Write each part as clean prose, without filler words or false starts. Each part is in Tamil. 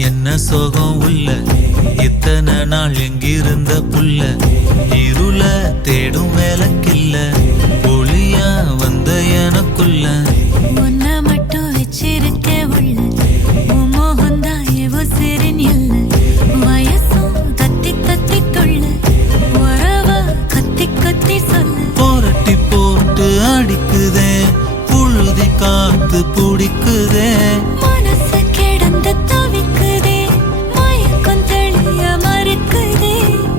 என்ன சோகம் உள்ள இத்தனை நாள் எங்கிருந்த புள்ள இருள தேடும் வேலைக்கில்ல ஒளியா வந்த எனக்குள்ள உன்னை மட்டும் வச்சிருக்க உள்ள உன் மோகந்தான் எவோ சிறின் இல்ல வயசும் தத்தி தத்தி தொள்ள உறவ கத்தி கத்தி சொல்ல போரட்டி போட்டு அடிக்குதே புழுதி காத்து பிடிக்குதே மனசு கிடந்து தவிக்குதே மயக்கம் தெளிய மறுக்குதே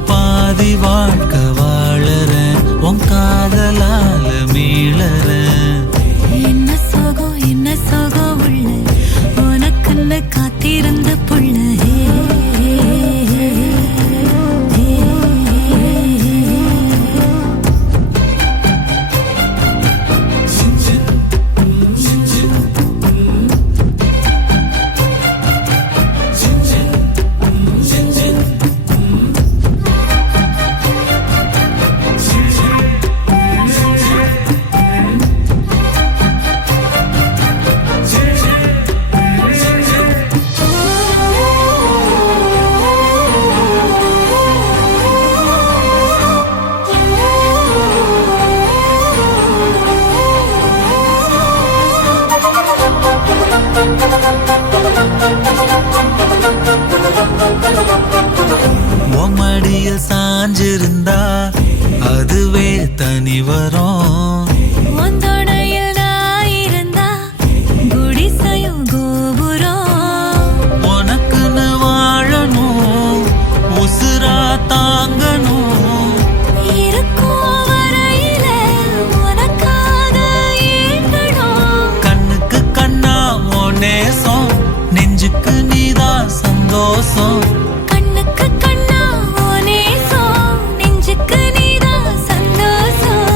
பாதி வாழ்க்கை வாழறேன் உன் காதலால மீளறேன் என்ன சோகம் உள்ள உனக்குன்னு காத்திருந்த புள்ள மடியில் சாஞ்சிருந்தா அதுவே தனி வரும் ஒந்தோடையில் நான் இருந்தா குடிசையும் கோபுரம் உனக்குன்னு வாழணும் உசுரா தாங்கணும் இருக்கும் வரையில உனக்காக ஏங்கணும் கண்ணுக்கு கண்ணா உன் நேசம் நெஞ்சுக்கு நீதான் சந்தோஷம் கண்ணுக்கு கண்ணா நேசம் நெஞ்சுக்கு நீதான் சந்தோஷம்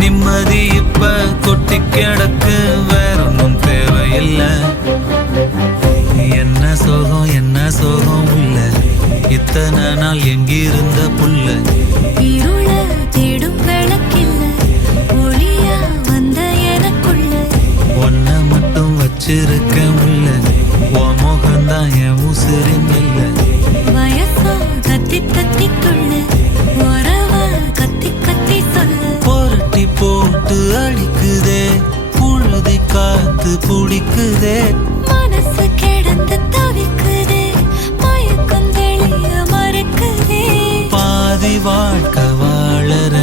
நிம்மதி இப்ப கொட்டி கிடக்கு வேற ஒன்றும் தேவையில்லை என்ன சோகம் உள்ள இத்தனை நாள் எங்கிருந்த புள்ள இருள தேடும் விளக்கில்ல ஒளியா வந்த எனக்குள்ள ஒன்ன மட்டும் வச்சிருக்க உள்ள உன் முகம்தான் என் உசிரின் இல்லை வயசோ தத்தி தத்தி துள்ள உறவ கத்தி கத்தி சொல்ல புரட்டி போட்டு அடிக்குதே புழுதி காத்து பிடிக்குதே மனசு கிடந்து தவிக்குதே மயக்கம் தெளிய மறுக்குதே பாதி வாழ்க்கை வாழற